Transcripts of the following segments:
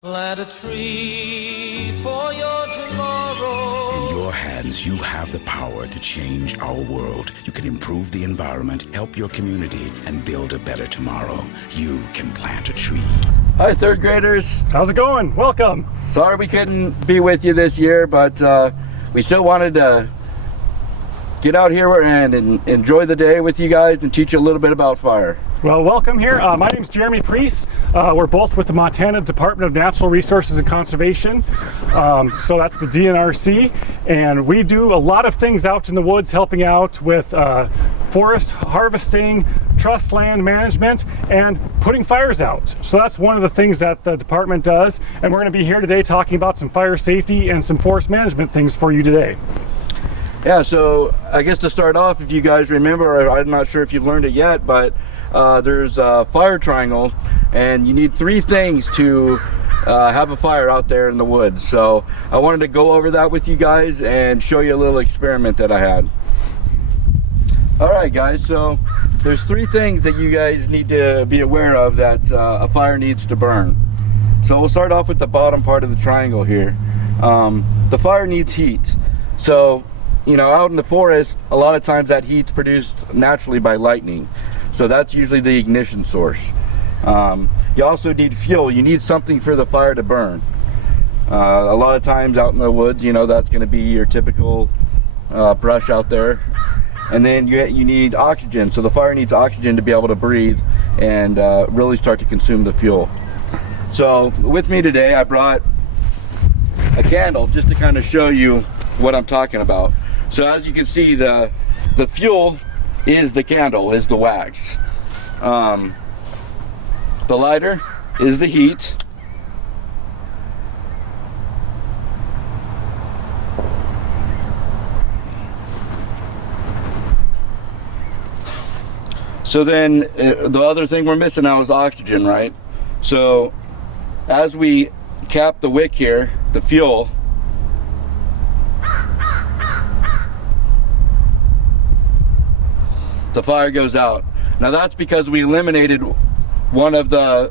Plant a tree for your tomorrow. In your hands, you have the power to change our world. You can improve the environment, help your community, and build a better tomorrow. You can plant a tree. Hi, third graders. How's it going? Welcome. Sorry we couldn't be with you this year, but we still wanted to get out here and enjoy the day with you guys and teach you a little bit about fire. Well, welcome here. My name's Jeremy Priest. We're both with the Montana Department of Natural Resources and Conservation. So that's the DNRC. And we do a lot of things out in the woods, helping out with forest harvesting, truss land management, and putting fires out. So that's one of the things that the department does. And we're going to be here today talking about some fire safety and some forest management things for you today. Yeah, so I guess to start off, if you guys remember, I'm not sure if you've learned it yet, but there's a fire triangle, and you need three things to have a fire out there in the woods. So I wanted to go over that with you guys and show you a little experiment that I had. All right, guys, so there's three things that you guys need to be aware of that a fire needs to burn. So we'll start off with the bottom part of the triangle here. The fire needs heat. So, you know, out in the forest, a lot of times that heat's produced naturally by lightning. So that's usually the ignition source. You also need fuel. You need something for the fire to burn. A lot of times out in the woods, you know, that's going to be your typical brush out there. And then you need oxygen. So the fire needs oxygen to be able to breathe and really start to consume the fuel. So with me today, I brought a candle just to kind of show you what I'm talking about. So as you can see, the fuel is the candle, is the wax. The lighter is the heat. So then the other thing we're missing now is oxygen, right? So as we cap the wick here, the fuel, the fire goes out. Now that's because we eliminated one of the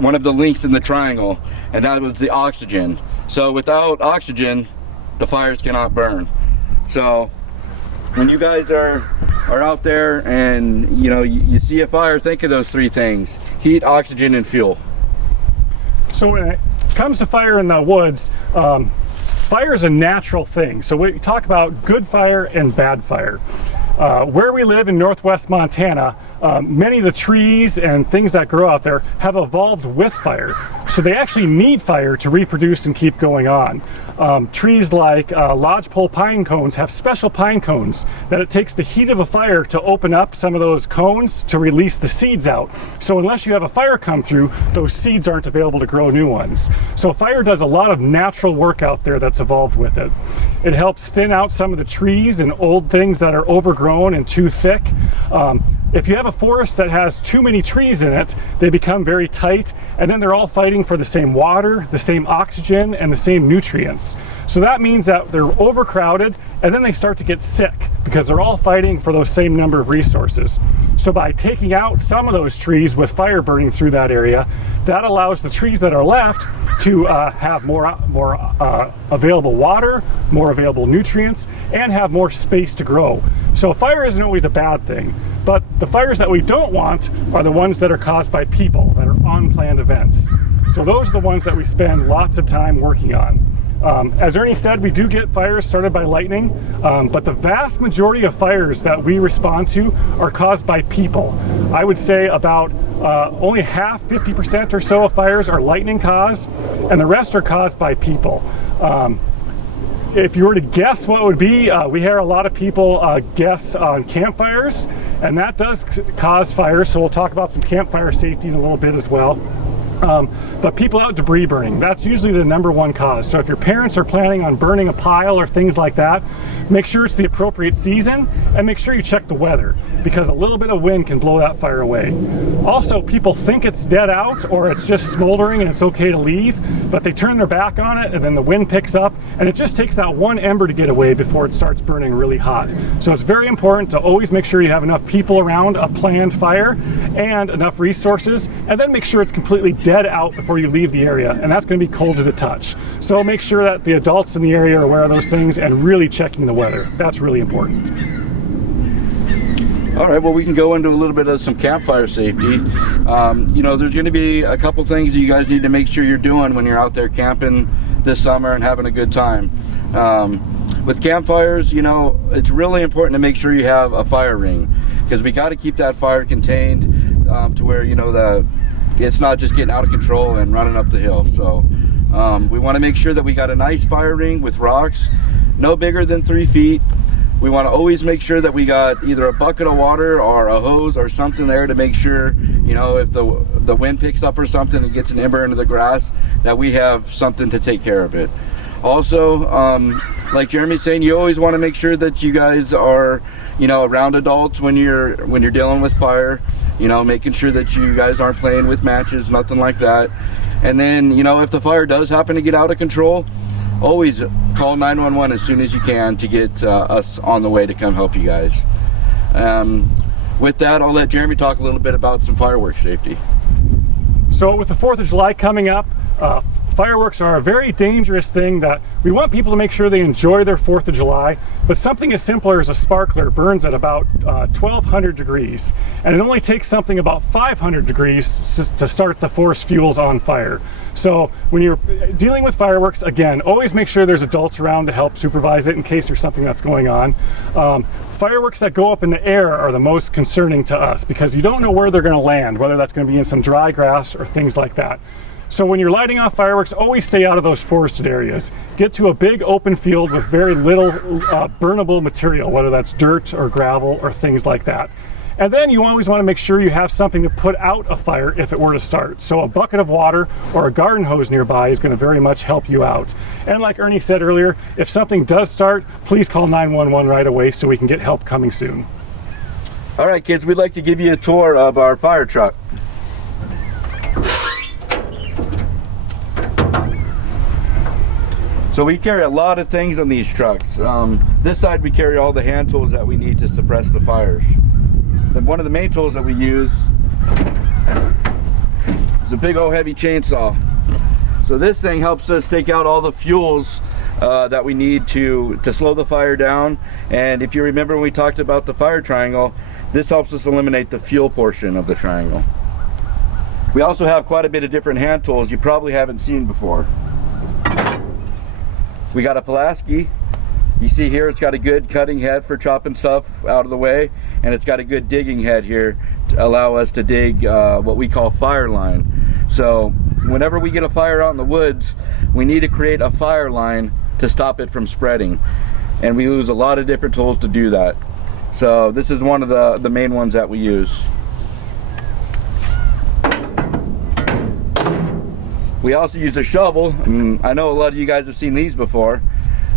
links in the triangle, and that was the oxygen. So without oxygen, the fires cannot burn. So when you guys are out there and you see a fire, think of those three things: heat, oxygen, and fuel. So when it comes to fire in the woods, fire is a natural thing. So we talk about good fire and bad fire. Where we live in northwest Montana, many of the trees and things that grow out there have evolved with fire. So they actually need fire to reproduce and keep going on. Trees like lodgepole pine cones have special pine cones that it takes the heat of a fire to open up some of those cones to release the seeds out. So unless you have a fire come through, those seeds aren't available to grow new ones. So fire does a lot of natural work out there that's evolved with it. It helps thin out some of the trees and old things that are overgrown and too thick. If you have a forest that has too many trees in it, they become very tight, and then they're all fighting for the same water, the same oxygen, and the same nutrients. So that means that they're overcrowded, and then they start to get sick because they're all fighting for those same number of resources. So by taking out some of those trees with fire burning through that area, that allows the trees that are left to have more available water, more available nutrients, and have more space to grow. So fire isn't always a bad thing, but the fires that we don't want are the ones that are caused by people, that are unplanned events. So those are the ones that we spend lots of time working on. As Ernie said, we do get fires started by lightning, but the vast majority of fires that we respond to are caused by people. I would say about only half, 50% or so of fires are lightning caused, and the rest are caused by people. If you were to guess what it would be, we hear a lot of people guess on campfires, and that does cause fires, so we'll talk about some campfire safety in a little bit as well. But people out debris burning, that's usually the number one cause. So if your parents are planning on burning a pile or things like that, make sure it's the appropriate season, and make sure you check the weather, because a little bit of wind can blow that fire away. Also, people think it's dead out or it's just smoldering and it's okay to leave, but they turn their back on it and then the wind picks up, and it just takes that one ember to get away before it starts burning really hot. So it's very important to always make sure you have enough people around a planned fire and enough resources, and then make sure it's completely dead out before you leave the area, and that's going to be cold to the touch. So make sure that the adults in the area are aware of those things and really checking the weather. That's really important. All right, well, we can go into a little bit of some campfire safety. You know, there's going to be a couple things that you guys need to make sure you're doing when you're out there camping this summer and having a good time. With campfires, you know, it's really important to make sure you have a fire ring, because we got to keep that fire contained to where, you know, it's not just getting out of control and running up the hill. So we want to make sure that we got a nice fire ring with rocks, no bigger than 3 feet. We want to always make sure that we got either a bucket of water or a hose or something there to make sure, you know, if the wind picks up or something and gets an ember into the grass, that we have something to take care of it. Also, like Jeremy's saying, you always want to make sure that you guys are, you know, around adults when you're dealing with fire, you know, making sure that you guys aren't playing with matches, nothing like that. And then, you know, if the fire does happen to get out of control, always call 911 as soon as you can to get us on the way to come help you guys. With that, I'll let Jeremy talk a little bit about some fireworks safety. So with the 4th of July coming up, fireworks are a very dangerous thing that we want people to make sure they enjoy their 4th of July, but something as simpler as a sparkler burns at about 1200 degrees, and it only takes something about 500 degrees to start the forest fuels on fire. So when you're dealing with fireworks, again, always make sure there's adults around to help supervise it in case there's something that's going on. Fireworks that go up in the air are the most concerning to us because you don't know where they're going to land, whether that's going to be in some dry grass or things like that. So when you're lighting off fireworks, always stay out of those forested areas. Get to a big open field with very little burnable material, whether that's dirt or gravel or things like that. And then you always want to make sure you have something to put out a fire if it were to start. So a bucket of water or a garden hose nearby is going to very much help you out. And like Ernie said earlier, if something does start, please call 911 right away so we can get help coming soon. All right, kids, we'd like to give you a tour of our fire truck. So we carry a lot of things on these trucks. This side we carry all the hand tools that we need to suppress the fires. Then one of the main tools that we use is a big old heavy chainsaw. So this thing helps us take out all the fuels that we need to slow the fire down. And if you remember when we talked about the fire triangle, this helps us eliminate the fuel portion of the triangle. We also have quite a bit of different hand tools you probably haven't seen before. We got a Pulaski. You see here it's got a good cutting head for chopping stuff out of the way, and it's got a good digging head here to allow us to dig what we call fire line. So whenever we get a fire out in the woods, we need to create a fire line to stop it from spreading, and we use a lot of different tools to do that. So this is one of the main ones that we use. We also use a shovel. I know a lot of you guys have seen these before.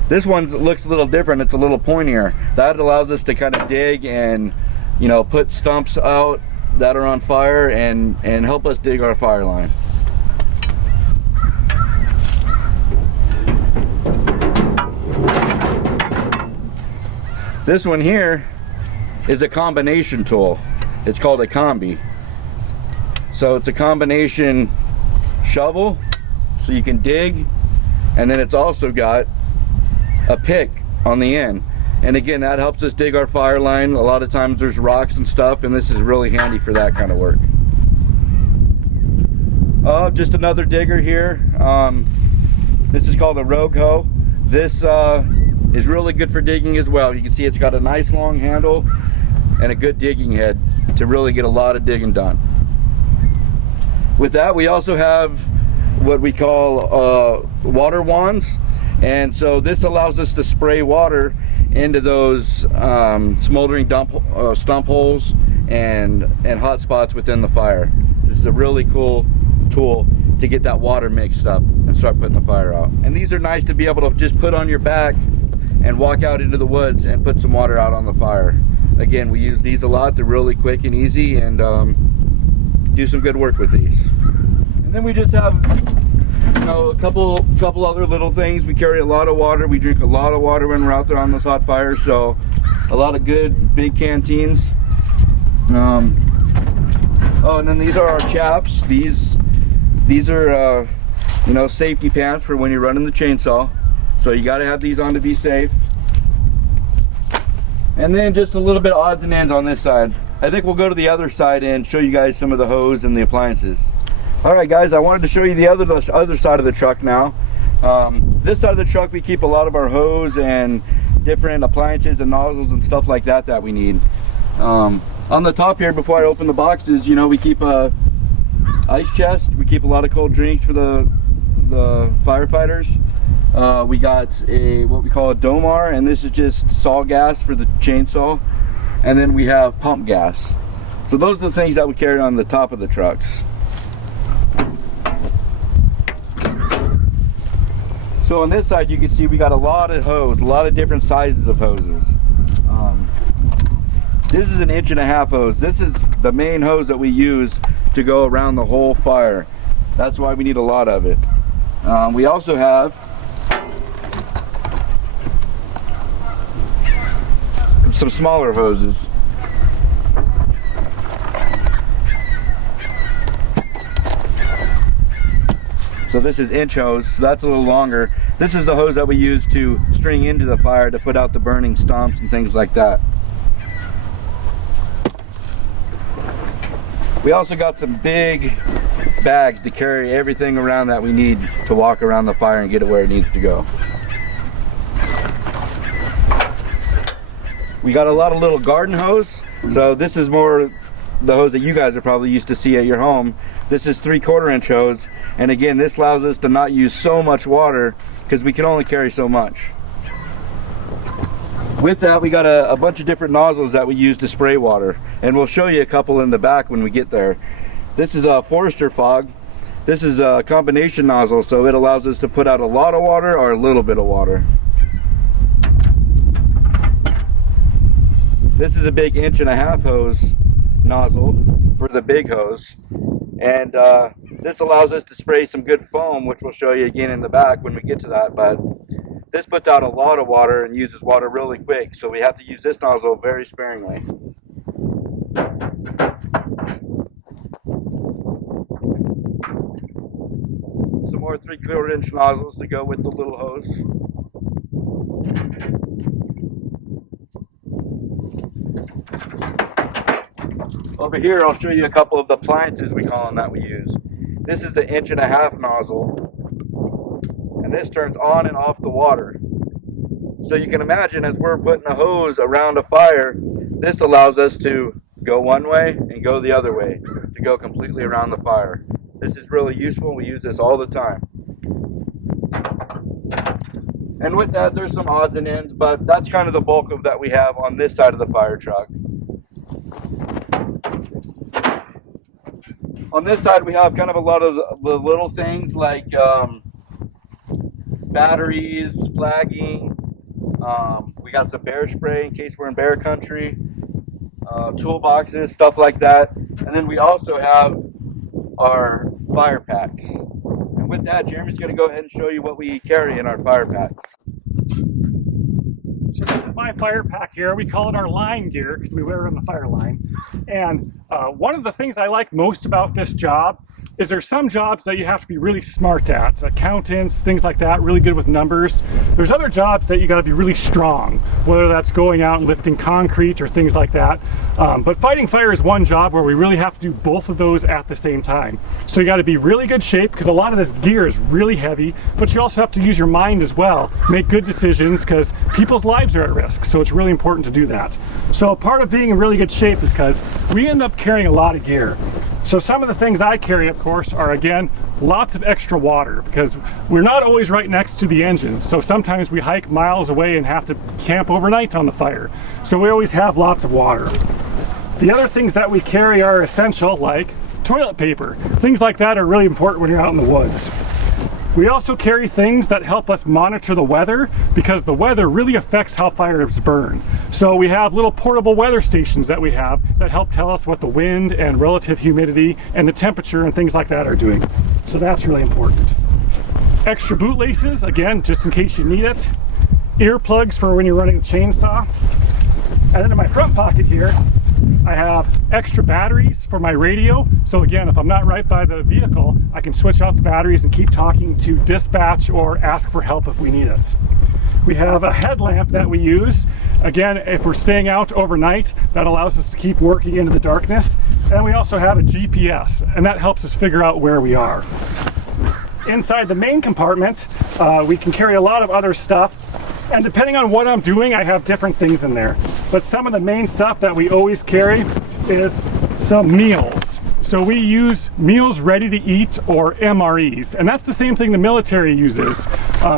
This one looks a little different. It's a little pointier. That allows us to kind of dig and, you know, put stumps out that are on fire and help us dig our fire line. This one here is a combination tool. It's called a combi. So it's a combination shovel, so you can dig, and then it's also got a pick on the end, and again that helps us dig our fire line. A lot of times there's rocks and stuff, and this is really handy for that kind of work. Just another digger here. This is called a rogue hoe. This is really good for digging as well. You can see it's got a nice long handle and a good digging head to really get a lot of digging done. With that, we also have what we call water wands, and so this allows us to spray water into those smoldering stump holes and hot spots within the fire. This is a really cool tool to get that water mixed up and start putting the fire out. And these are nice to be able to just put on your back and walk out into the woods and put some water out on the fire. Again, we use these a lot. They're really quick and easy, and do some good work with these. And then we just have, you know, a couple other little things. We carry a lot of water. We drink a lot of water when we're out there on those hot fires, so a lot of good big canteens. Oh, and then these are our chaps. These these are, you know, safety pants for when you're running the chainsaw. So you got to have these on to be safe. And then just a little bit of odds and ends on this side. I think we'll go to the other side and show you guys some of the hose and the appliances. All right, guys, I wanted to show you the other side of the truck now. This side of the truck, we keep a lot of our hose and different appliances and nozzles and stuff like that that we need. On the top here, before I open the boxes, you know, we keep a ice chest. We keep a lot of cold drinks for the firefighters. We got what we call a domar, and this is just saw gas for the chainsaw. And then we have pump gas. So those are the things that we carry on the top of the trucks. So on this side, you can see we got a lot of hose, a lot of different sizes of hoses. This is an 1.5 inch hose. This is the main hose that we use to go around the whole fire. That's why we need a lot of it. We also have some smaller hoses. So this is inch hose, so that's a little longer. This is the hose that we use to string into the fire to put out the burning stumps and things like that. We also got some big bags to carry everything around that we need to walk around the fire and get it where it needs to go. We got a lot of little garden hose. So this is more the hose that you guys are probably used to see at your home. This is 3/4 inch hose. And again, this allows us to not use so much water because we can only carry so much. With that, we got a bunch of different nozzles that we use to spray water. And we'll show you a couple in the back when we get there. This is a Forester Fog. This is a combination nozzle, so it allows us to put out a lot of water or a little bit of water. This is a big 1.5 inch hose nozzle for the big hose. And this allows us to spray some good foam, which we'll show you again in the back when we get to that. But this puts out a lot of water and uses water really quick, so we have to use this nozzle very sparingly. Some more 3/4 inch nozzles to go with the little hose. Over here, I'll show you a couple of the appliances we call them that we use. This is the 1.5 inch nozzle, and this turns on and off the water. So you can imagine, as we're putting a hose around a fire, this allows us to go one way and go the other way, to go completely around the fire. This is really useful. We use this all the time. And with that, there's some odds and ends, but that's kind of the bulk of that we have on this side of the fire truck. On this side, we have kind of a lot of the little things like batteries, flagging. We got some bear spray in case we're in bear country, toolboxes, stuff like that. And then we also have our fire packs. And with that, Jeremy's going to go ahead and show you what we carry in our fire packs. So this is my fire pack here. We call it our line gear because we wear it on the fire line. And one of the things I like most about this job is there's some jobs that you have to be really smart at. Accountants, things like that, really good with numbers. There's other jobs that you got to be really strong, whether that's going out and lifting concrete or things like that. But fighting fire is one job where we really have to do both of those at the same time. So you got to be really good shape because a lot of this gear is really heavy, but you also have to use your mind as well. Make good decisions because people's lives are at risk. So it's really important to do that. So part of being in really good shape is because we end up carrying a lot of gear. So some of the things I carry, of course, are again, lots of extra water because we're not always right next to the engine. So sometimes we hike miles away and have to camp overnight on the fire. So we always have lots of water. The other things that we carry are essential, like toilet paper. Things like that are really important when you're out in the woods. We also carry things that help us monitor the weather because the weather really affects how fires burn. So we have little portable weather stations that we have that help tell us what the wind and relative humidity and the temperature and things like that are doing. So that's really important. Extra boot laces, again, just in case you need it. Earplugs for when you're running a chainsaw. And then in my front pocket here, I have extra batteries for my radio. So again, if I'm not right by the vehicle, I can switch out the batteries and keep talking to dispatch or ask for help if we need it. We have a headlamp that we use. Again, if we're staying out overnight, that allows us to keep working into the darkness. And we also have a GPS, and that helps us figure out where we are. Inside the main compartment, we can carry a lot of other stuff. And depending on what I'm doing, I have different things in there. But some of the main stuff that we always carry is some meals. So we use meals ready to eat, or MREs, and that's the same thing the military uses.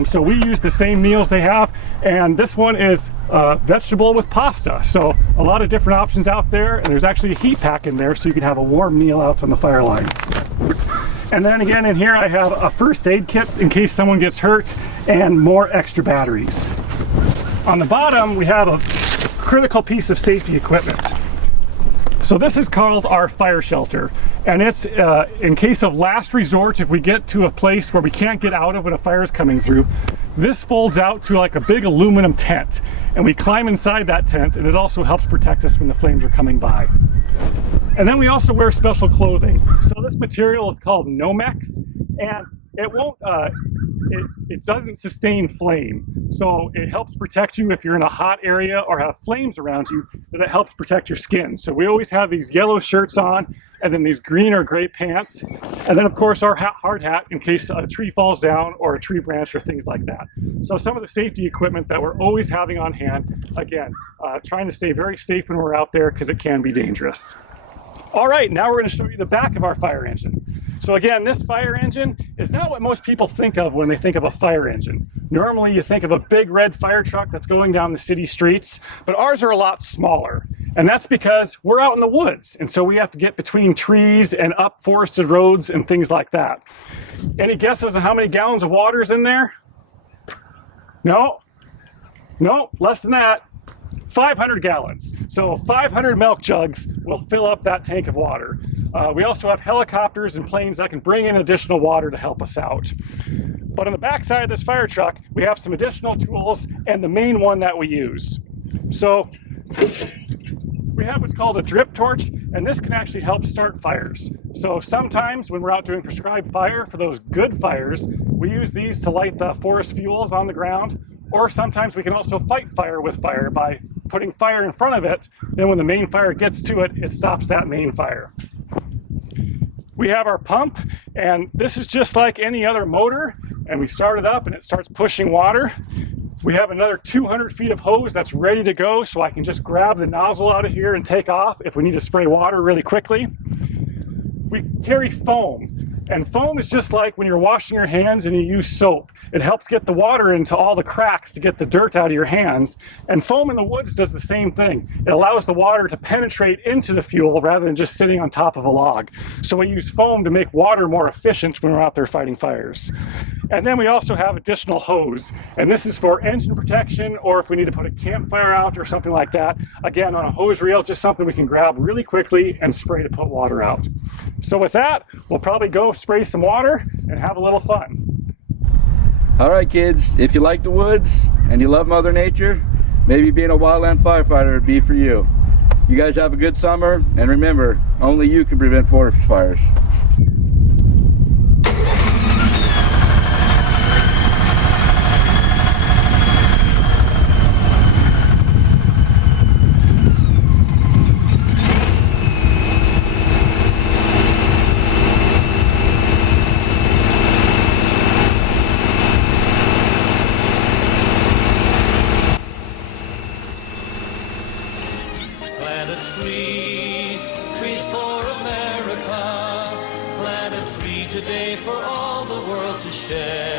So we use the same meals they have, and this one is vegetable with pasta. So a lot of different options out there, and there's actually a heat pack in there so you can have a warm meal out on the fire line. And then again in here I have a first aid kit in case someone gets hurt, and more extra batteries. On the bottom we have a critical piece of safety equipment. So this is called our fire shelter, and it's in case of last resort, if we get to a place where we can't get out of when a fire is coming through, this folds out to like a big aluminum tent, and we climb inside that tent, and it also helps protect us when the flames are coming by. And then we also wear special clothing. So this material is called Nomex, and it won't, it doesn't sustain flame. So it helps protect you if you're in a hot area or have flames around you, but it helps protect your skin. So we always have these yellow shirts on, and then these green or gray pants. And then of course our hard hat in case a tree falls down or a tree branch or things like that. So some of the safety equipment that we're always having on hand, again, trying to stay very safe when we're out there because it can be dangerous. All right, now we're going to show you the back of our fire engine. So again, this fire engine is not what most people think of when they think of a fire engine. Normally you think of a big red fire truck that's going down the city streets, but ours are a lot smaller. And that's because we're out in the woods, and so we have to get between trees and up forested roads and things like that. Any guesses on how many gallons of water is in there? No? No, less than that. 500 gallons. So 500 milk jugs will fill up that tank of water. We also have helicopters and planes that can bring in additional water to help us out. But on the back side of this fire truck, we have some additional tools, and the main one that we use. So we have what's called a drip torch, and this can actually help start fires. So sometimes when we're out doing prescribed fire, for those good fires, we use these to light the forest fuels on the ground, or sometimes we can also fight fire with fire by putting fire in front of it. Then when the main fire gets to it, it stops that main fire. We have our pump, and this is just like any other motor, and we start it up and it starts pushing water. We have another 200 feet of hose that's ready to go, so I can just grab the nozzle out of here and take off if we need to spray water really quickly. We carry foam, and foam is just like when you're washing your hands and you use soap. It helps get the water into all the cracks to get the dirt out of your hands. And foam in the woods does the same thing. It allows the water to penetrate into the fuel rather than just sitting on top of a log. So we use foam to make water more efficient when we're out there fighting fires. And then we also have additional hose. And this is for engine protection, or if we need to put a campfire out or something like that. Again, on a hose reel, just something we can grab really quickly and spray to put water out. So with that, we'll probably go spray some water and have a little fun. All right, kids, if you like the woods and you love Mother Nature, maybe being a wildland firefighter would be for you. You guys have a good summer, and remember, only you can prevent forest fires. Plant a tree, trees for America. Plant a tree today for all the world to share.